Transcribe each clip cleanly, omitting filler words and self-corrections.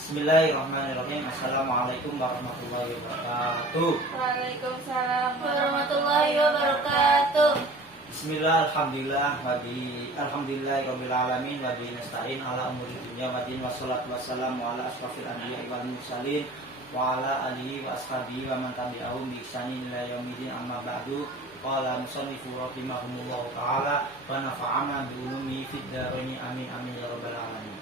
Bismillahirrahmanirrahim. Assalamualaikum warahmatullahi wabarakatuh. Waalaikumsalam warahmatullahi wabarakatuh. Bismillah, alhamdulillahirabbil alamin wa bihi nasta'in ala umuri dunya wa din wassalatu wassalamu ala asrofil anbiya'i wal mursalin wa ala alihi wa ashabihi wa man tabi'ahum bi ihsanin ila yaumil amma ba'du. Qala musannifu rahimahumullahu ta'ala wa nafa'ana bi ulumihi fid dharain amin amin ya rabbal alamin.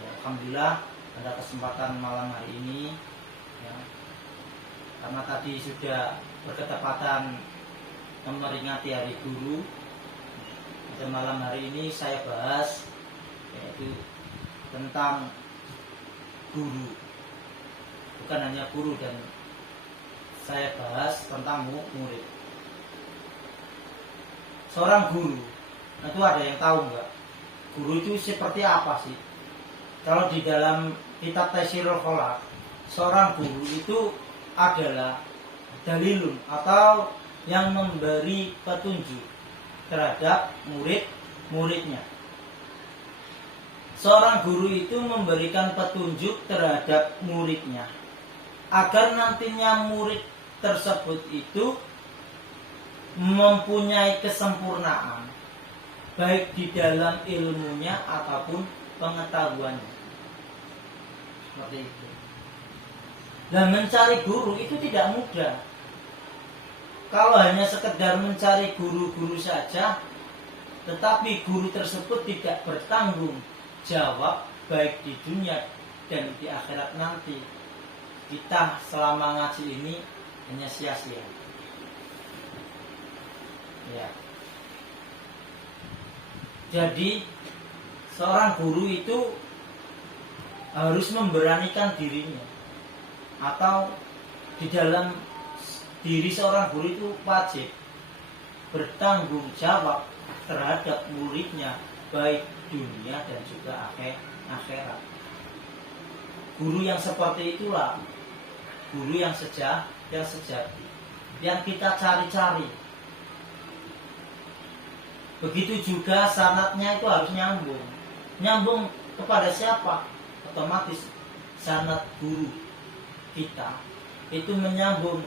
Ya, alhamdulillah pada kesempatan malam hari ini ya, karena tadi sudah berketepatan memperingati Hari Guru, dan malam hari ini saya bahas yaitu tentang guru, bukan hanya guru, dan saya bahas tentang murid. Seorang guru, itu ada yang tahu nggak? Guru itu seperti apa sih? Kalau di dalam kitab Taisirul Kholaq, seorang guru itu adalah dalilun atau yang memberi petunjuk terhadap murid-muridnya. Seorang guru itu memberikan petunjuk terhadap muridnya agar nantinya murid tersebut itu mempunyai kesempurnaan baik di dalam ilmunya ataupun pengetahuannya. Seperti itu. Dan mencari guru itu tidak mudah. Kalau hanya sekedar mencari guru-guru saja, tetapi guru tersebut tidak bertanggung jawab baik di dunia dan di akhirat nanti, kita selama ngaji ini hanya sia-sia. Ya. Jadi seorang guru itu harus memberanikan dirinya, atau di dalam diri seorang guru itu wajib bertanggung jawab terhadap muridnya baik dunia dan juga akhirat. Guru yang seperti itulah guru yang sejati yang kita cari-cari. Begitu juga sanadnya itu harus nyambung. Nyambung kepada siapa? Otomatis sanad guru kita itu menyambung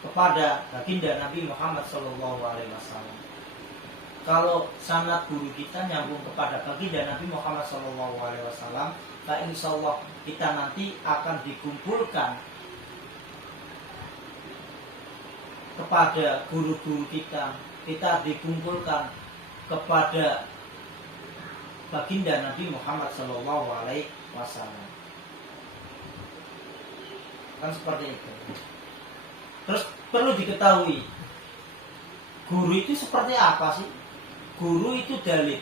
kepada baginda Nabi Muhammad SAW. Kalau sanad guru kita nyambung kepada baginda Nabi Muhammad SAW, maka insya Allah kita nanti akan dikumpulkan kepada guru-guru kita. Kita dikumpulkan kepada baginda Nabi Muhammad SAW. Kan seperti itu. Terus perlu diketahui, guru itu seperti apa sih? Guru itu dalil.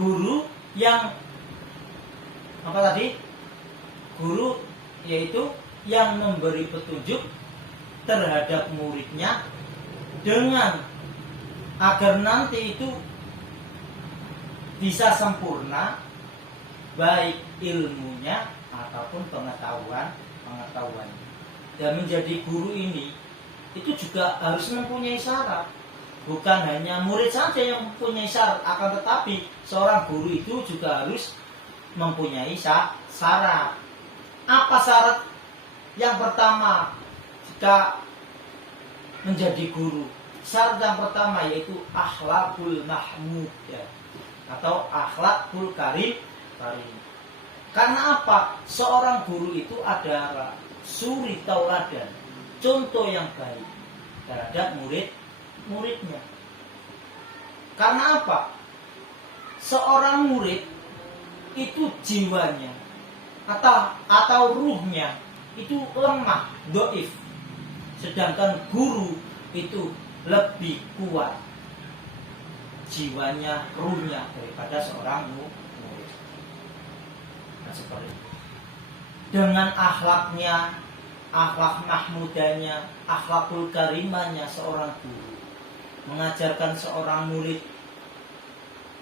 Guru yang apa tadi? Guru yaitu yang memberi petunjuk terhadap muridnya dengan agar nanti itu bisa sempurna baik ilmunya ataupun pengetahuannya. Dan menjadi guru ini itu juga harus mempunyai syarat. Bukan hanya murid saja yang mempunyai syarat, akan tetapi seorang guru itu juga harus mempunyai syarat. Apa syarat? Yang pertama, jika menjadi guru, syarat yang pertama yaitu akhlakul mahmud ya, atau akhlakul karim. Karena apa? Seorang guru itu adalah suri tauladan, contoh yang baik terhadap muridnya. Karena apa? Seorang murid itu jiwanya atau ruhnya itu lemah, doif. Sedangkan guru itu lebih kuat jiwanya, ruhnya daripada seorang murid. Nah, seperti itu. Dengan akhlaknya, akhlak mahmudanya, akhlakul karimanya seorang guru mengajarkan seorang murid,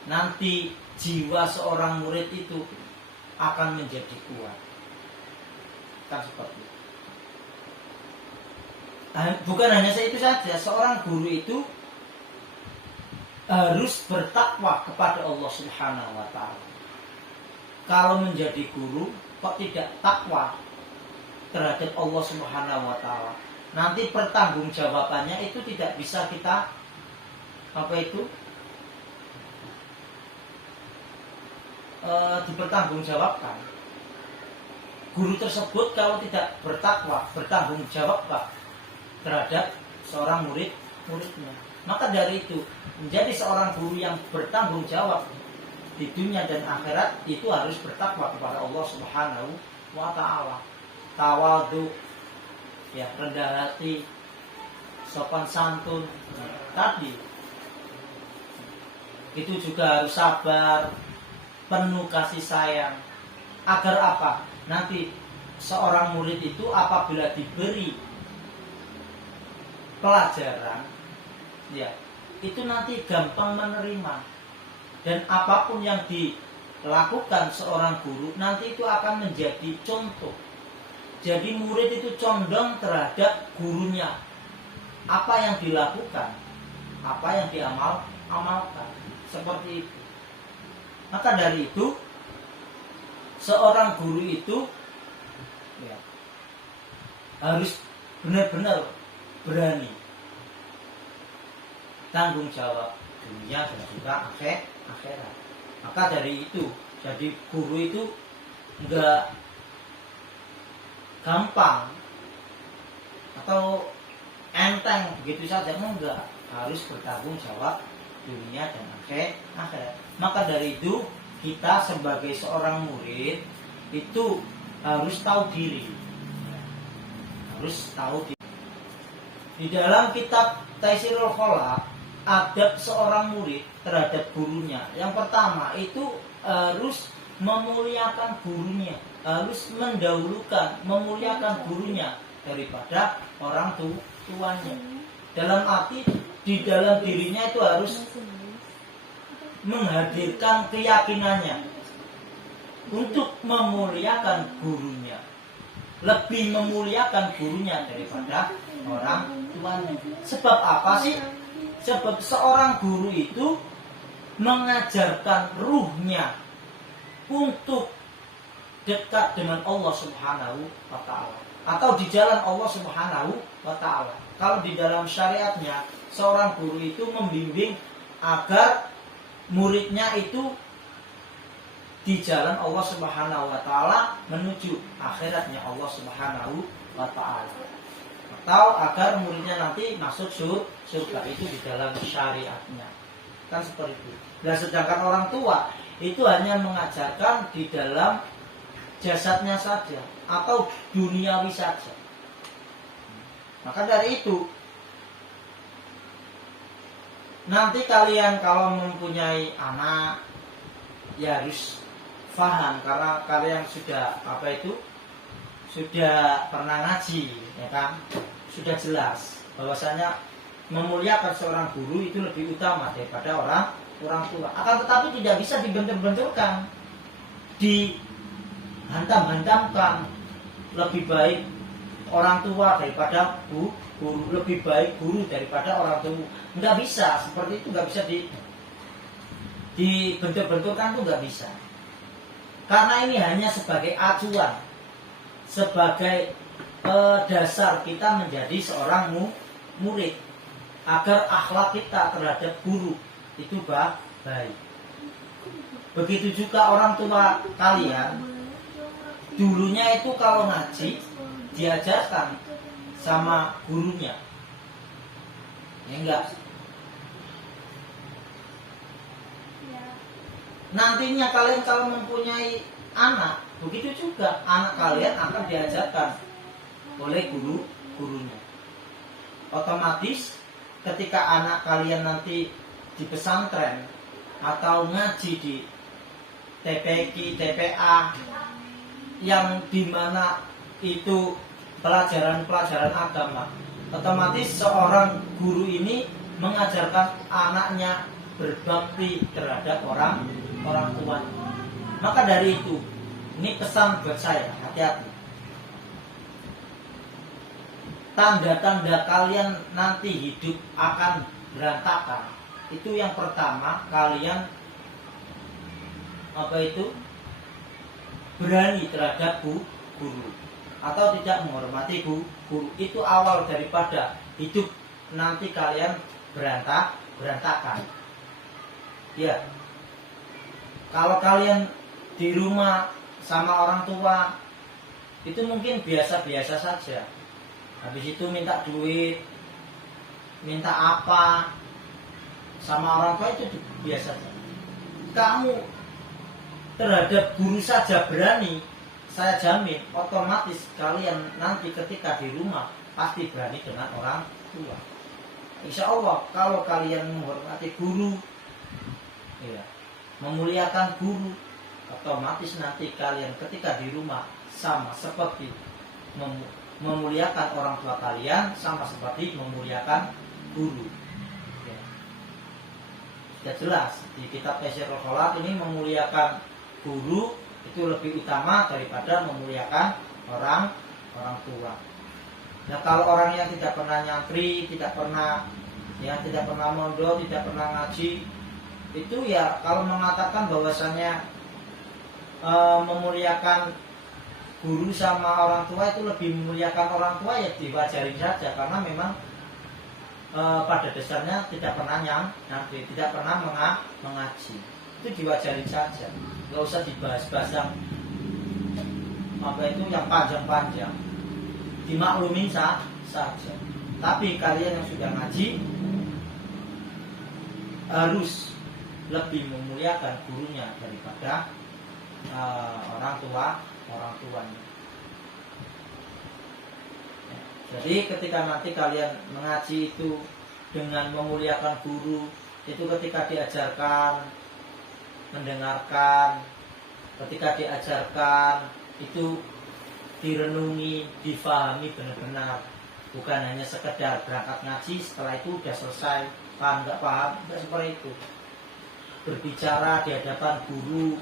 nanti jiwa seorang murid itu akan menjadi kuat. Kan seperti itu. Bukan hanya itu saja, seorang guru itu harus bertakwa kepada Allah Subhanahu wa ta'ala. kalau menjadi guru kok tidak takwa terhadap Allah Subhanahu wa taala. Nanti pertanggungjawabannya itu tidak bisa kita dipertanggungjawabkan. Guru tersebut kalau tidak bertakwa, bertanggung jawab terhadap seorang muridnya. Maka dari itu, menjadi seorang guru yang bertanggung jawab di dunia dan akhirat itu harus bertakwa kepada Allah Subhanahu wa taala. Tawadhu, ya, rendah hati, sopan santun. Tadi itu juga harus sabar, penuh kasih sayang. Agar apa? Nanti seorang murid itu apabila diberi pelajaran, ya, itu nanti gampang menerima. Dan apapun yang dilakukan seorang guru nanti itu akan menjadi contoh. Jadi murid itu condong terhadap gurunya. Apa yang dilakukan, apa yang diamalkan, seperti itu. Maka dari itu seorang guru itu, ya, harus benar-benar berani tanggung jawab dunia dan juga akhirat. Maka dari itu, jadi guru itu enggak gampang atau enteng begitu saja, enggak, harus bertanggung jawab dunia dan akhirat. Maka dari itu kita sebagai seorang murid itu harus tahu diri. Harus tahu diri. Di dalam kitab Taisirul Kholaq, adab seorang murid terhadap gurunya. Yang pertama itu harus memuliakan gurunya, harus memuliakan gurunya daripada orang tuanya. Dalam arti di dalam dirinya itu harus menghadirkan keyakinannya untuk memuliakan gurunya, lebih memuliakan gurunya daripada orang tuanya. Sebab apa sih? Sebab seorang guru itu mengajarkan ruhnya untuk dekat dengan Allah Subhanahu wa taala atau di jalan Allah Subhanahu wa taala. Kalau di dalam syariatnya seorang guru itu membimbing agar muridnya itu di jalan Allah Subhanahu wa taala menuju akhiratnya Allah Subhanahu wa taala. Atau agar muridnya nanti masuk surga, itu di dalam syariatnya. Kan seperti itu. Dan sedangkan orang tua itu hanya mengajarkan di dalam jasadnya saja atau duniawi saja. Maka dari itu, nanti kalian kalau mempunyai anak, ya harus paham, karena kalian sudah sudah pernah ngaji, ya kan? Sudah jelas bahwasanya memuliakan seorang guru itu lebih utama daripada orang tua. Akan tetapi tidak bisa dibentur-benturkan, dihantam-hantamkan. Lebih baik orang tua daripada guru, lebih baik guru daripada orang tua. Nggak bisa, seperti itu nggak bisa dibentur-benturkan, tuh nggak bisa. Karena ini hanya sebagai acuan, sebagai dasar kita menjadi seorang murid, agar akhlak kita terhadap guru itu baik. Begitu juga orang tua kalian, dulunya itu kalau ngaji diajarkan sama gurunya, ya enggak? Nantinya kalian kalau mempunyai anak, begitu juga anak kalian akan diajarkan oleh gurunya. Otomatis ketika anak kalian nanti di pesantren atau ngaji di TPQ, TPA, yang dimana itu pelajaran-pelajaran agama, otomatis seorang guru ini mengajarkan anaknya berbakti terhadap orang tua. Maka dari itu, ini pesan buat saya, hati-hati. Tanda-tanda kalian nanti hidup akan berantakan. Itu yang pertama, kalian berani terhadap guru atau tidak menghormati guru. Itu awal daripada hidup nanti kalian berantakan. Ya, kalau kalian di rumah sama orang tua itu mungkin biasa-biasa saja. Habis itu minta duit, minta apa sama orang tua itu biasa saja. Kamu terhadap guru saja berani, saya jamin otomatis kalian nanti ketika di rumah pasti berani dengan orang tua. Insya Allah kalau kalian menghormati guru, ya, memuliakan guru, otomatis nanti kalian ketika di rumah sama seperti memuliakan orang tua kalian, sama seperti memuliakan guru. Ya. Sudah jelas di kitab Taisirul Kholat ini memuliakan guru itu lebih utama daripada memuliakan orang tua. Nah, kalau orang yang tidak pernah nyantri, tidak pernah mondok, tidak pernah ngaji, itu ya kalau mengatakan bahwasanya memuliakan guru sama orang tua itu lebih memuliakan orang tua, ya diwajarin saja, karena memang pada dasarnya tidak pernah nyantri, tidak pernah mengaji, itu diwajarin saja, nggak usah dibahas-bahas yang yang panjang-panjang, dimaklumin saja. Tapi kalian yang sudah ngaji harus lebih memuliakan gurunya daripada orang tuanya. Jadi ketika nanti kalian mengaji itu dengan memuliakan guru, itu ketika diajarkan, mendengarkan, ketika diajarkan itu direnungi, difahami benar-benar, bukan hanya sekedar berangkat ngaji setelah itu udah selesai, paham nggak paham, nggak seperti itu. Berbicara di hadapan guru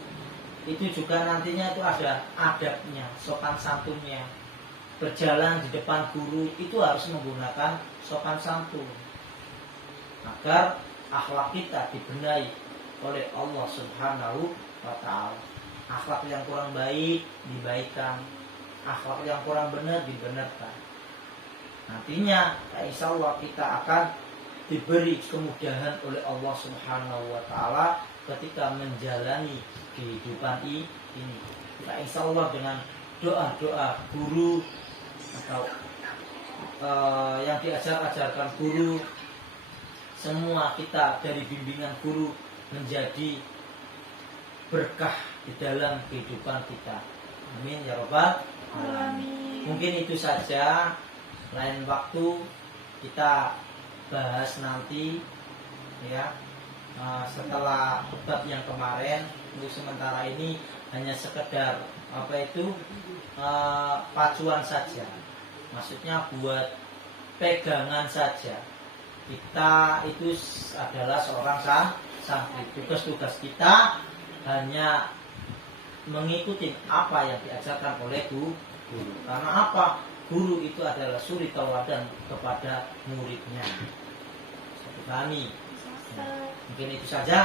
itu juga nantinya itu ada adabnya, sopan santunnya. Berjalan di depan guru itu harus menggunakan sopan santun agar akhlak kita dibenahi oleh Allah Subhanahu wa ta'ala. Akhlak yang kurang baik dibaikkan, akhlak yang kurang benar dibenarkan. Nantinya insya Allah kita akan diberi kemudahan oleh Allah Subhanahu wa ta'ala ketika menjalani kehidupan ini. Kita insya Allah dengan doa-doa guru atau yang diajarkan guru, semua kita dari bimbingan guru menjadi berkah di dalam kehidupan kita. Amin ya robbal alamin. Mungkin itu saja, lain waktu kita bahas nanti ya, setelah bab yang kemarin. Untuk sementara ini hanya sekedar pacuan saja, maksudnya buat pegangan saja. Kita itu adalah seorang santri, tugas-tugas kita hanya mengikuti apa yang diajarkan oleh guru. Karena apa? Guru itu adalah suri tauladan kepada muridnya. Pahami? Mungkin itu saja.